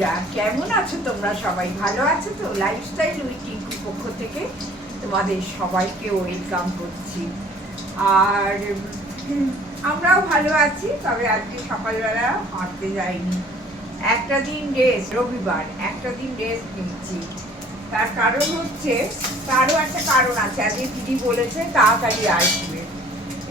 বন্ধুরা, কেমন আছো তোমরা সবাই? ভালো আছো তো? লাইফস্টাইল উইথ টিঙ্কুর পক্ষ থেকে তোমাদের সবাইকে ওয়েলকাম করছি। আর আমরাও ভালো আছি, তবে আজকে সকালবেলা হাঁটতে যাইনি। একটা দিন রেস্ট রবিবার, একটা দিন রেস্ট নিচ্ছি। তার কারণ হচ্ছে, তারও একটা কারণ আছে আজকে দিদি বলেছে তাড়াতাড়ি আসবে।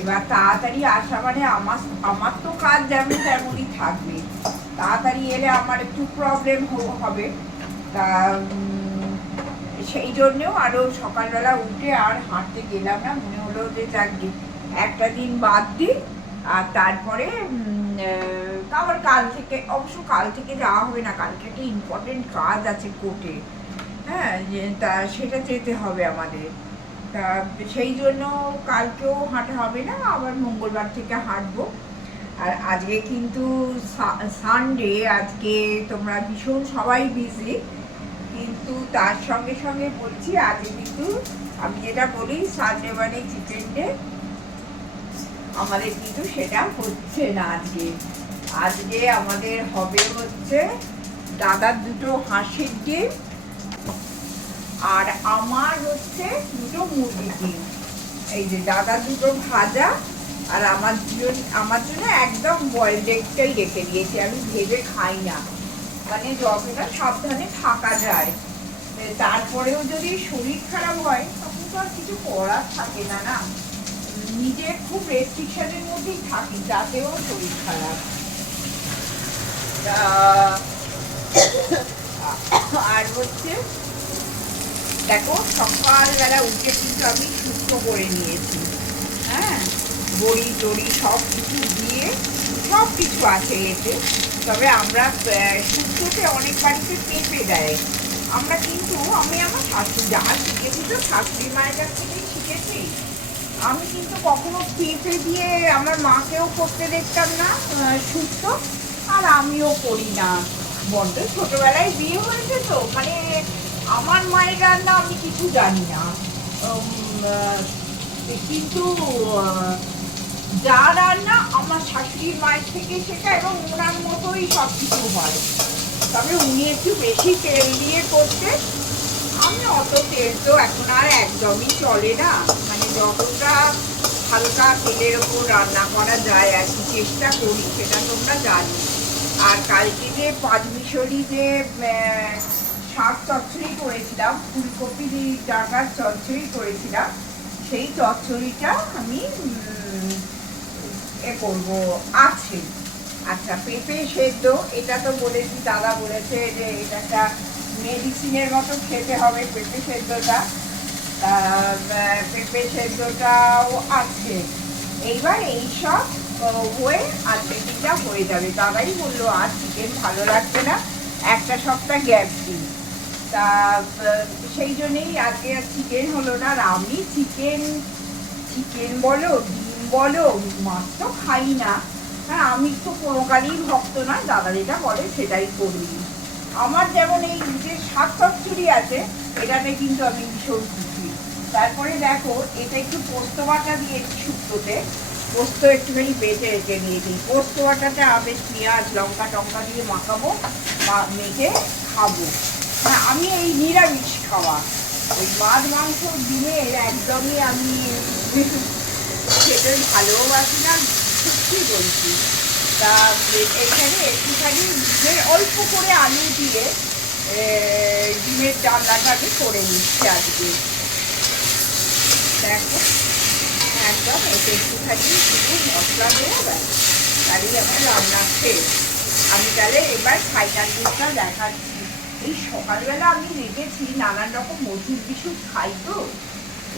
এবার তাড়াতাড়ি আসা মানে আমার আমার তো কাজ যেমন তেমনই থাকবে। তাড়াতাড়ি এলে আমার একটু প্রবলেম হবে। তা সেই জন্যেও আরও সকালবেলা উঠে আর হাঁটতে গেলাম না। মনে হলো যে যাক একটা দিন বাদ দিই আর তারপরে আবার কাল থেকে, অবশ্য কাল থেকে যাওয়া হবে না। কালকে একটা ইম্পর্টেন্ট কাজ আছে কোর্টে। হ্যাঁ তা, সেটা যেতে হবে আমাদের। তা, সেই জন্য কালকেও হাঁটা হবে না। আবার মঙ্গলবার থেকে হাঁটবো। আর আজকে কিন্তু সানডে আজকে তোমরা ভীষণ সবাই বিজি কিন্তু তার সঙ্গে সঙ্গে বলছি, আজকে কিন্তু আমি যেটা বলি সানডে মানে চিকেন ডে আমাদের কিন্তু সেটা হচ্ছে না আজকে। আজকে আমাদের হবে হচ্ছে দাদার দুটো হাঁসের ডিম আর আমার হচ্ছে দুটো মুরগির ডিম। এই যে দাদা দুটো ভাজা আর আমার জন্য আমার জন্য একদম বয়েলড এগটাই রেখে দিয়েছি, আমি ভেবে খাই না। মানে যতটা সাবধানে থাকা যায়। তারপরেও যদি শরীর খারাপ হয়, তখন তো আর কিছু করার থাকে না না? নিজে খুব রেস্ট্রিকশনের মধ্যেই থাকি, তাতেও শরীর খারাপ। আর হচ্ছে, দেখো, সকালবেলা উঠে কিন্তু আমি সুস্থ করে নিয়েছি। হ্যাঁ? বড়ি টড়ি সব কিছু দিয়ে সব কিছু আছে এতে। তবে আমরা শুক্তোতে অনেক বাড়িতে পেঁপে দেয়। আমরা কিন্তু, আমি আমার শাশুড়ি, যা শিখেছি তো শাশুড়ি মায়ের কাছ থেকেই শিখেছি। আমি কিন্তু কখনো পেঁপে দিয়ে আমার মাকেও করতে দেখতাম না শুক্তো। আর আমিও করি না। বড্ড ছোটোবেলায় বিয়ে হয়েছে তো মানে আমার মায়ের রান্না আমি কিছু জানি না। কিন্তু যা রান্না আমার শাশুড়ির মায়ের থেকে শেখা এবং ওনার মতোই সব কিছু হয়। তবে উনি একটু বেশি তেল দিয়ে করতে, আমি অত তেল তো এখন আর একদমই চলে না। মানে যতটা হালকা তেলের ওপর রান্না করা যায় আর কি, চেষ্টা করি, সেটা তোমরা জানি। আর কালকে যে পাঁচমিশরি যে শাক চচ্চড়ি করেছিলাম, ফুলকপি ডাকার চচ্চড়ি করেছিলাম, সেই চচ্চড়িটা আমি এ করব, আছে। আচ্ছা পেঁপে সেদ্ধ, এটা তো বলেছি, দাদা বলেছে যে এটা মেডিসিনের মতো খেতে হবে পেঁপে সেদ্ধটা। পেঁপে সেদ্ধটাও আছে। এইবার এইসব হয়ে আর পেঁপেটা হয়ে যাবে। দাদাই বলল, আর চিকেন ভালো লাগছে না, একটা সপ্তাহ গ্যাপ দিই তা সেই জন্যেই আজকে আর চিকেন হলো না, আর আমি চিকেন চিকেন বলো বলো মাছ তো খাই না। হ্যাঁ আমি তো কোনো কালেই ভক্ত নয়, দাদা যেটা বলে সেটাই করি। আমার যেমন এই যে শাক চচ্চড়ি আছে, এটাতে কিন্তু আমি ভীষণ খুশি। তারপরে দেখো, এটা একটু পোস্ত বাটা দিয়েছি শুক্তোতে। পোস্ত একটুখানি বেটে রেখে দিয়ে দিই পোস্ত বাটাতে আবেশ, পেঁয়াজ, লঙ্কা টঙ্কা দিয়ে মাখাবো মা- মেখে খাব। হ্যাঁ আমি এই নিরামিষ খাওয়া। ওই মাছ, মাংস, ডিমের একদমই আমি খেতে ভালোবাসি না, সত্যি বলছি। তা, এখানে একটুখানি ডিমের, অল্প করে আলু দিয়ে ডিমের ডালনাটা আমি করে নিচ্ছি আজকে। দেখো, একদম এতে একটুখানি শুধু মশলা দেওয়া ব্যাস তাহলেই আমার রান্না শেষ। আমি তাহলে এবার ফাইনাল লুকটা দেখাচ্ছি। এই সকালবেলা আমি রেখেছি, নানান রকম মজুর বিশুর খাই তো।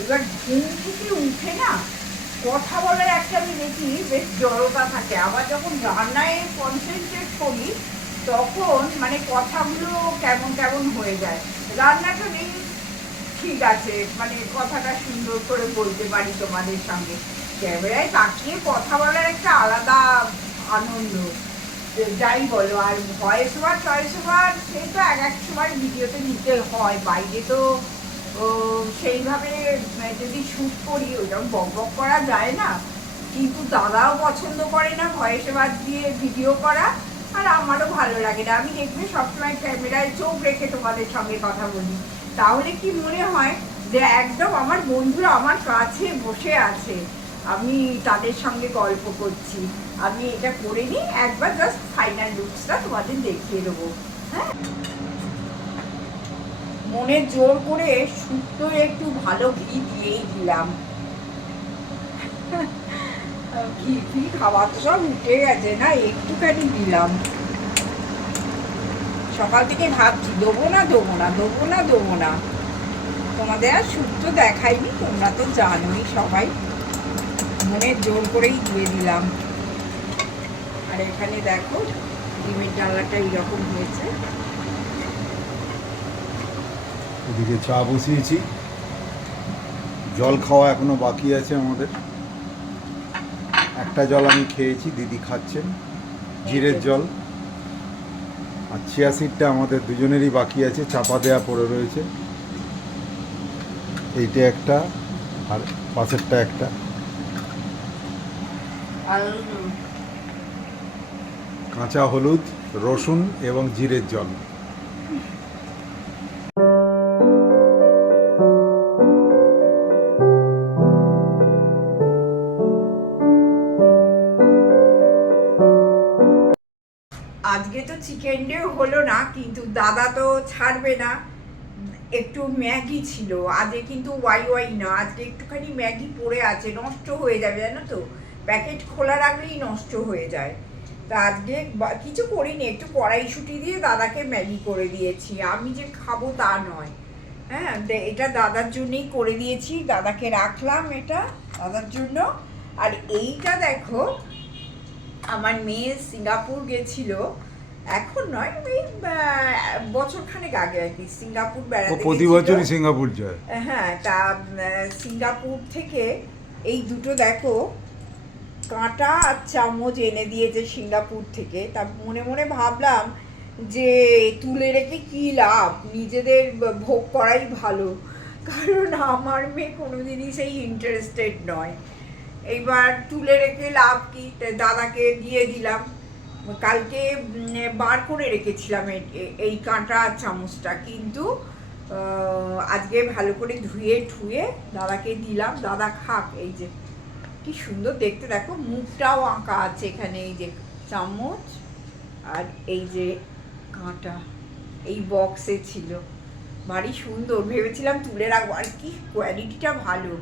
এবার ঘুম থেকে উঠে না কথা বলার একটা আমি দেখি বেশ জড়তা থাকে। আবার যখন রান্নায় কনসেন্ট্রেট করি, তখন মানে কথাগুলো কেমন কেমন হয়ে যায়। রান্নাটা নেই ঠিক আছে মানে কথাটা সুন্দর করে বলতে পারি তোমাদের সঙ্গে। ক্যামেরায় তাকিয়ে কথা বলার একটা আলাদা আনন্দ। যাই বলো, আর ভয়েস ওভার চয়েস ওভার সে তো এক এক সময় ভিডিওতে নিতে হয়, বাইরে তো সেইভাবে যদি শ্যুট করি, ওইরকম বক বক করা যায় না। কিন্তু দাদাও পছন্দ করে না, ভয়েস বাদ দিয়ে ভিডিও করা, আর আমারও ভালো লাগে না। আমি দেখবে সবসময় ক্যামেরায় চোখ রেখে তোমাদের সঙ্গে কথা বলি। তাহলে কি মনে হয় যে, একদম আমার বন্ধুরা আমার কাছে বসে আছে, আমি তাদের সঙ্গে গল্প করছি। আমি এটা করে নিই, একবার জাস্ট ফাইনাল লুকসটা তোমাদের দেখিয়ে দেবো। হ্যাঁ? মনে জোর করে শুক্তো একটু ভালো ঘি দিয়েই দিলাম। ঘি ফি খাওয়া তো সব উঠে গেছে না, একটুখানি দিলাম। সকাল থেকে ভাবছি, দেবো না দেবো না দেবো না দেবো না। তোমাদের আর শুক্তো দেখাইনি, তোমরা তো জানোই সবাই। মনে জোর করেই দিয়ে দিলাম। আর এখানে দেখো, ডিমের ডালাটা এইরকম হয়েছে। এদিকে চা বসিয়েছি। জল খাওয়া এখনও বাকি আছে আমাদের। একটা জল আমি খেয়েছি দিদি খাচ্ছেন। জিরের জল। আর চিয়া সিডটা আমাদের দুজনেরই বাকি আছে চাপা দেয়া পড়ে রয়েছে। এইটা একটা আর পাশেরটা একটা। কাঁচা হলুদ রসুন এবং জিরের জল। চিকেন ডে হলো না, কিন্তু দাদা তো ছাড়বে না। একটু ম্যাগি ছিল, আজকে কিন্তু ওয়াই ওয়াই না, আজকে একটুখানি ম্যাগি পড়ে আছে, নষ্ট হয়ে যাবে, জানো তো? প্যাকেট খোলা রাখলেই নষ্ট হয়ে যায়। তা আজকে কিছু করিনি, একটু কড়াইশুটি দিয়ে দাদাকে ম্যাগি করে দিয়েছি, আমি যে খাব তা নয়। হ্যাঁ এটা দাদার জন্যই করে দিয়েছি, দাদাকে রাখলাম এটা, দাদার জন্য। আর এইটা দেখো, আমার মেয়ে সিঙ্গাপুর গেছিল এখন নয় ওই বছর খানেক আগে আর কি সিঙ্গাপুর বেড়াতে প্রতি বছরই সিঙ্গাপুর যায়। হ্যাঁ তা সিঙ্গাপুর থেকে এই দুটো দেখো কাঁটা আর চামচ এনে দিয়েছে সিঙ্গাপুর থেকে। তা মনে মনে ভাবলাম যে তুলে রেখে কি লাভ? নিজেদের ভোগ করাই ভালো। কারণ আমার মেয়ে কোনোদিনই সেই ইন্টারেস্টেড নয়। এইবার তুলে রেখে লাভ কি? দাদাকে দিয়ে দিলাম। কালকে বার করে রেখেছিলাম এই কাঁটা চামচটা। কিন্তু আজকে ভালো করে ধুয়ে ঠুয়ে দাদাকে দিলাম। দাদা খাক, এই যে, কি সুন্দর দেখতে। দেখো, মুখটাও আঁকা আছে এখানে, এই যে চামচ আর এই যে কাঁটা। এই বক্সে ছিল। ভারী সুন্দর, ভেবেছিলাম তুলে রাখব। আর কি কোয়ালিটিটা ভালো।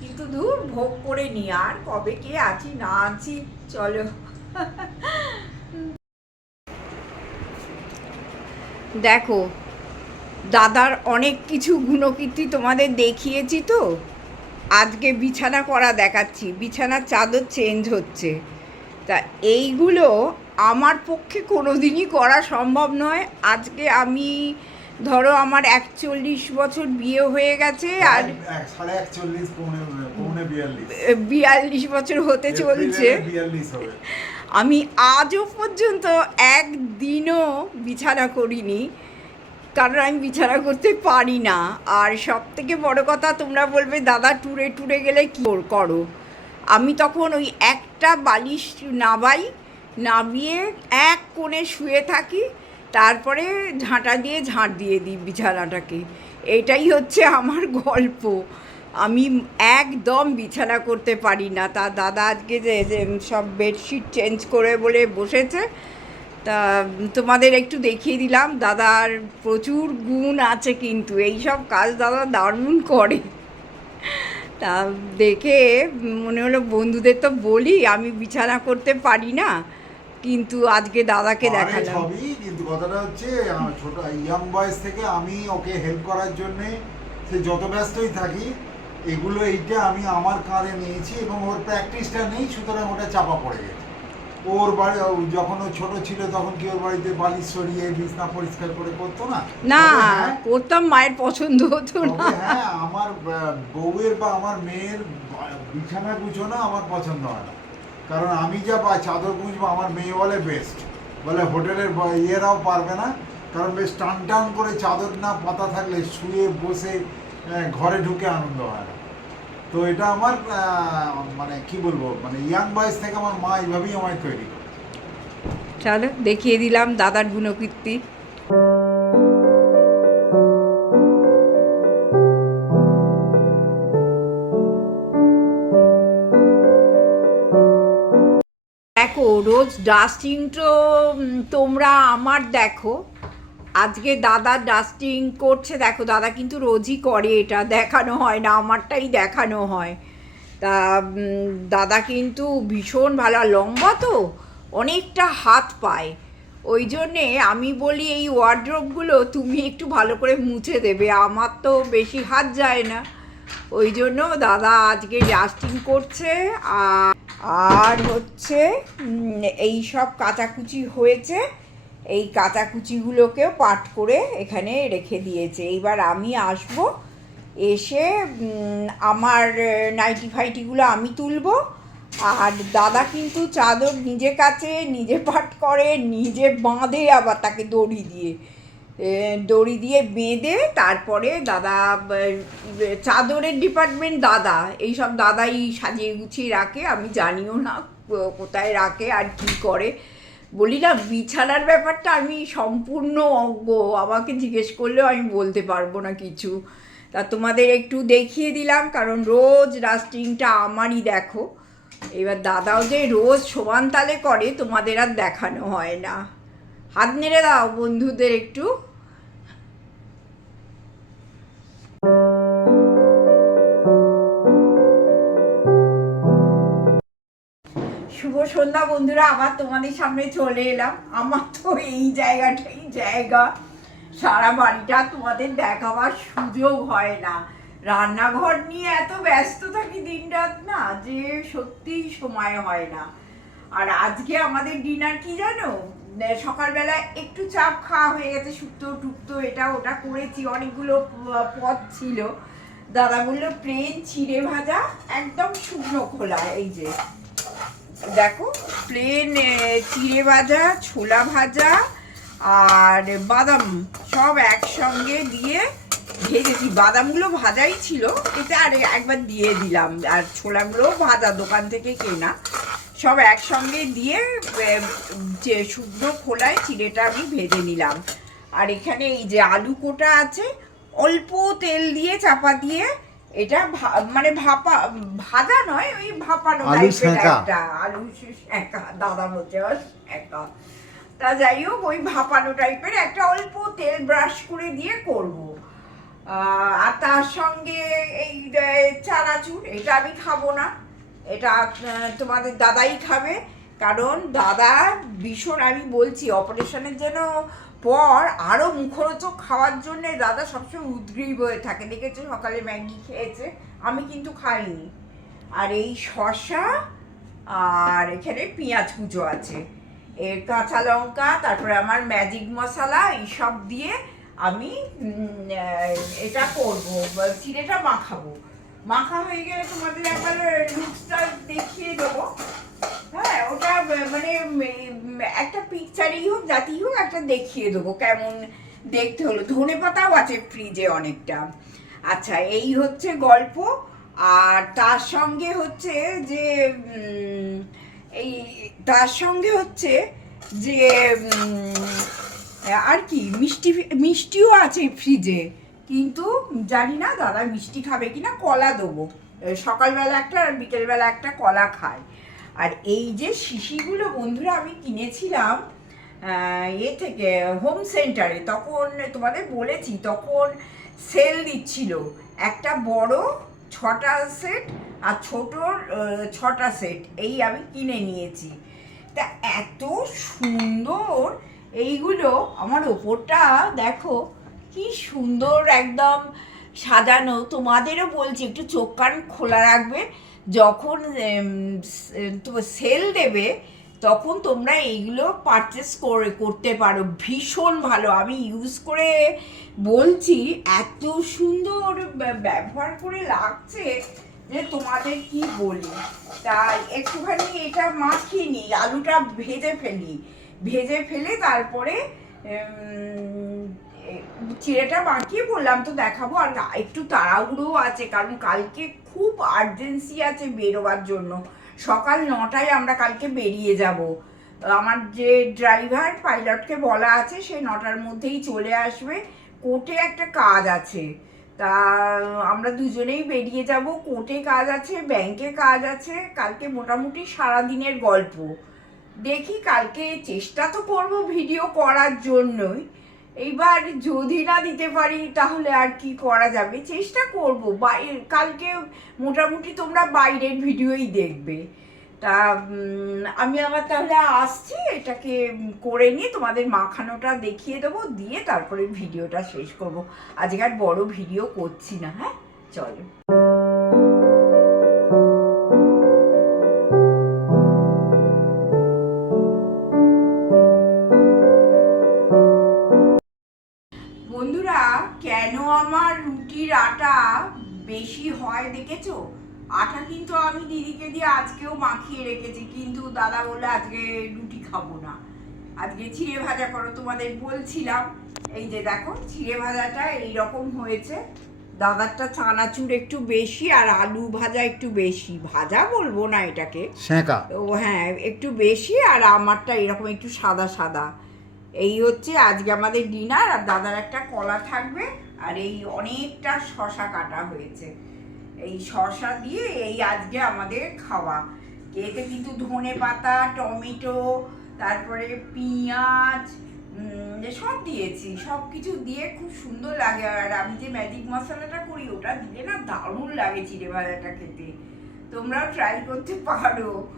কিন্তু দূর ভোগ করে নি। আর কবে কে আছি, না আছি, চলো। দেখো দাদার অনেক কিছু গুণকীর্তি তোমাদের দেখিয়েছি তো। আজকে বিছানা করা দেখাচ্ছি বিছানার চাদর চেঞ্জ হচ্ছে। তা এইগুলো আমার পক্ষে কোনো দিনই করা সম্ভব নয়। আজকে আমি ধরো আমার একচল্লিশ বছর বিয়ে হয়ে গেছে আর বিয়াল্লিশ। বছর হতে চলছে। আমি আজও পর্যন্ত একদিনও বিছানা করিনি, কারণ আমি বিছানা করতে পারি না। আর সব থেকে বড় কথা, তোমরা বলবে, দাদা, ট্যুরে ট্যুরে গেলে কী করো? আমি তখন ওই একটা বালিশ নাবাই, নাবিয়ে এক কোণে শুয়ে থাকি, তারপরে ঝাঁটা দিয়ে ঝাঁট দিয়ে দিই বিছানাটাকে। এটাই হচ্ছে আমার গল্প। আমি একদম বিছানা করতে পারি না। তা দাদা আজকে যে সব বেডশিট চেঞ্জ করে বলে বসেছে তা তোমাদের একটু দেখিয়ে দিলাম। দাদার প্রচুর গুণ আছে কিন্তু এই সব কাজ দাদা দারুণ করে। তা দেখে মনে হলো বন্ধুদের তো বলি আমি বিছানা করতে পারি না কিন্তু আজকে দাদাকে দেখালাম। সবই কিন্তু কথাটা হচ্ছে ছোট ইয়াং বয়স থেকে আমি ওকে হেল্প করার জন্য সে যত ব্যস্তই থাকি এগুলো এইটা আমি আমার কাঁধে নিয়েছি এবং ওর প্র্যাকটিসটা নেই সুতরাং ওটা চাপা পড়ে গেছে। ওর বাড়ি যখন ও ছোট ছিল তখন কি ওর বাড়িতে বালিশ সরিয়ে বিছনা পরিষ্কার করে করতো না? না তবে হ্যাঁ, করতাম মায়ের পছন্দ হতো না। হ্যাঁ আমার বউয়ের বা আমার মেয়ের বিছানা গুছানো আমার পছন্দ হয় না। কারণ আমি যা বা চাদর গুঁজবো আমার মেয়ে বলে বেস্ট বলে হোটেলের ইয়েরাও পারবে না। কারণ বেশ টান টান করে চাদর না পাতা থাকলে শুয়ে বসে ঘরে ঢুকে আনন্দ হয় না। তো এটা আমার মানে কি বলব মানে ইয়াং বয়স থেকে আমার মা এইভাবেই আমায় তৈরি। চলো, দেখিয়ে দিলাম দাদার গুণকীর্তি। দেখো, রোজ ডাস্টিং তো তোমরা আমার দেখো। আজকে দাদা ডাস্টিং করছে, দেখো দাদা কিন্তু রোজই করে এটা, দেখানো হয় না, আমারটাই দেখানো হয়। তা দাদা কিন্তু ভীষণ ভালো লম্বা তো, অনেকটা হাত পায়। ওই জন্যে আমি বলি এই ওয়ার্ড্রপগুলো তুমি একটু ভালো করে মুছে দেবে, আমার তো বেশি হাত যায় না। ওই জন্য দাদা আজকে ডাস্টিং করছে, আর আর হচ্ছে এই সব কাচাকুচি হয়েছে। এই কাচাকুচিগুলোকেও পাট করে এখানে রেখে দিয়েছে। এইবার আমি আসব, এসে আমার নাইটি ফাইটিগুলো আমি তুলবো। আর দাদা কিন্তু চাদর নিজে কাছে নিজে পাট করে, নিজে বাঁধে আবার তাকে দড়ি দিয়ে। দড়ি দিয়ে বেঁধে তারপরে দাদা চাদরের ডিপার্টমেন্ট দাদা। এইসব দাদাই সাজিয়ে গুছিয়ে রাখে, আমি জানিও না কোথায় রাখে আর কি করে। বলি না, বিছানার ব্যাপারটা আমি সম্পূর্ণ অজ্ঞ। আমাকে জিজ্ঞেস করলেও আমি বলতে পারব না কিছু। তা তোমাদের একটু দেখিয়ে দিলাম, কারণ রোজ রাস্টিংটা আমারই দেখো। এবার দাদাও যে রোজ সমান তালে করে, তোমাদের আর দেখানো হয় না। হাত নেড়ে দাও বন্ধুদের একটু। সন্ধ্যা বন্ধুরা, আবার তোমাদের সামনে চলে এলাম। আমার তো এই জায়গাটাই জায়গা। সারা বাড়িটা তোমাদের দেখাবার সুযোগ হয় না। রান্নাঘর নিয়ে এত ব্যস্ত থাকি দিন রাত না, যে সত্যিই সময় হয় না। আর আজকে আমাদের ডিনার কি জানো? সকালবেলা একটু চাপ খাওয়া হয়ে গেছে, শুক্তো, টুক্তো, এটা ওটা করেছি, অনেকগুলো প- পদ ছিল। দাদা বলল, প্লেন, চিড়ে ভাজা, একদম শুকনো খোলা, এই যে। দেখো প্লেন চিড়ে ভাজা, ছোলা ভাজা আর বাদাম সব একসঙ্গে দিয়ে ভেজেছি। বাদামগুলো ভাজাই ছিল এতে আর একবার দিয়ে দিলাম। আর ছোলাগুলো ভাজা, দোকান থেকে কেনা। সব একসঙ্গে দিয়ে যে শুকনো খোলায় চিড়েটা আমি ভেজে নিলাম। আর এখানে এই যে আলু কোটা আছে, অল্প তেল দিয়ে চাপা দিয়ে এটা মানে ভাপা ভাজা নয় ওই ভাপানো একটা আলু একা দাদা বলছে একা। তা যাই হোক ওই ভাপানো টাইপের একটা অল্প তেল ব্রাশ করে দিয়ে করব। আর তার সঙ্গে এই চানাচুর এটা আমি খাব না। এটা তোমাদের দাদাই খাবে। কারণ দাদা ভীষণ আমি বলছি অপারেশনের জন্য পর আরও মুখরোচক খাওয়ার জন্য দাদা সবসময় উদ্গ্রীব হয়ে থাকে। দেখেছ? সকালে ম্যাগি খেয়েছে। আমি কিন্তু খাইনি। আর এই শশা আর এখানে পেঁয়াজ কুচো আছে। এর কাঁচা লঙ্কা, তারপরে আমার ম্যাজিক মশলা এইসব দিয়ে আমি এটা করব। চিড়েটা মাখাবো। মাখা হয়ে গেলে তোমাদের একবার লুকসটা দেখিয়ে দেবো। হ্যাঁ ওটা মানে একটা পিকচারই হোক যাতেই হোক, একটা দেখিয়ে দেবো কেমন দেখতে হলো। ধনে পাতাও আছে ফ্রিজে অনেকটা। আচ্ছা এই হচ্ছে গল্প। আর তার সঙ্গে হচ্ছে যে এই, তার সঙ্গে হচ্ছে যে আর কি, মিষ্টি, মিষ্টিও আছে ফ্রিজে কিন্তু জানি না দাদা মিষ্টি খাবে কিনা, কলা দেবো। সকালবেলা একটা আর বিকেলবেলা একটা কলা খায়। আর এই যে শিশিগুলো বন্ধুরা আমি কিনেছিলাম এ থেকে হোম সেন্টারে তখন তোমাদের বলেছি, তখন সেল দিচ্ছিল। একটা বড় ছটা সেট আর ছোটোর ছটা সেট এই আমি কিনে নিয়েছি। তা এত সুন্দর, এইগুলো আমার ওপরটা দেখো কি সুন্দর একদম সাজানো। তোমাদেরও বলছি, একটু চোখ কান খোলা রাখবে। যখন সেল দেবে, তখন তোমরা এইগুলো পারচেস করে, করতে পারো। ভীষণ ভালো। আমি ইউজ করে বলছি, এত সুন্দর ব্যবহার করে লাগছে যে তোমাদের কি বলি? তাই একটুখানি এটা মাখিয়ে নিই, আলুটা ভেজে ফেলি। ভেজে ফেলে তারপরে চিড়েটা মাখিয়ে বললাম, তো দেখাবো আর একটু তাড়াহুড়ো আছে, কারণ কালকে খুব আর্জেন্সি আছে বেরোবার জন্য। সকাল নটায় আমরা কালকে বেরিয়ে যাব। আমার যে ড্রাইভার পাইলটকে বলা আছে, সে নটার মধ্যেই চলে আসবে। কোর্টে একটা কাজ আছে। তা, আমরা দুজনেই বেরিয়ে যাব। কোর্টে কাজ আছে ব্যাংকে কাজ আছে, কালকে মোটামুটি সারা দিনের গল্প। দেখি কালকে চেষ্টা তো করব ভিডিও করার জন্যই। এইবার যদি না দিতে পারি, তাহলে আর কি করা যাবে? চেষ্টা করব। কালকে মোটামুটি তোমরা বাইরের ভিডিওই দেখবে। তা আমি আবার তাহলে আসছি, এটাকে করে নিয়ে তোমাদের মাখানোটা দেখিয়ে দেবো, দিয়ে তারপরে ভিডিওটা শেষ করব। আজকে আর বড় ভিডিও করছি না হ্যাঁ? চলো। রুটির আটা বেশি হয় দেখেছ? আটা কিন্তু আমি দিদিকে দিয়ে আজকেও মাখিয়ে রেখেছি কিন্তু দাদা বলে আজকে রুটি খাব না। আজকে চিড়ে ভাজা করো তোমাদের বলছিলাম। এই যে দেখো চিড়ে ভাজাটা এই রকম হয়েছে। দাদারটা চানাচুর একটু বেশি আর আলু ভাজা একটু বেশি। ভাজা বলব না এটাকে। ও হ্যাঁ একটু বেশি আর আমারটা এরকম একটু সাদা সাদা। এই হচ্ছে আজকে আমাদের ডিনার আর দাদার একটা কলা থাকবে। আর এই অনেকটা শশা কাটা হয়েছে। এই শশা দিয়ে এই আজকে আমাদের খাওয়া। এতে কিন্তু ধনে পাতা, টমেটো, তারপরে পেঁয়াজ সব দিয়েছি। সব কিছু দিয়ে খুব সুন্দর লাগে। আর আমি যে ম্যাজিক মশলাটা করি, ওটা দিলে না দারুণ লাগে চিড়ে ভাজাটা খেতে। তোমরাও ট্রাই করতে পারো।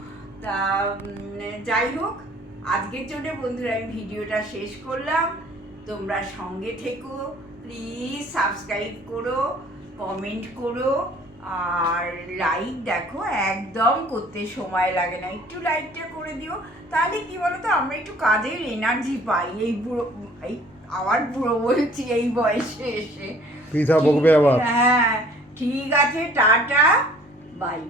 তা যাই হোক, আজকের জন্য বন্ধুরা, আমি ভিডিওটা শেষ করলাম। তোমরা সঙ্গে থেকো। প্লিজ সাবস্ক্রাইব করো কমেন্ট করো আর লাইক দেখো একদম করতে সময় লাগে না। একটু লাইকটা করে দিও তাহলে কি বলো তো আমরা একটু কাজের এনার্জি পাই। এই বুড়ো এই আবার বুড়ো বলছি এই বয়সে এসে। পিঠা বকবে আবার। হ্যাঁ ঠিক আছে টাটা বাই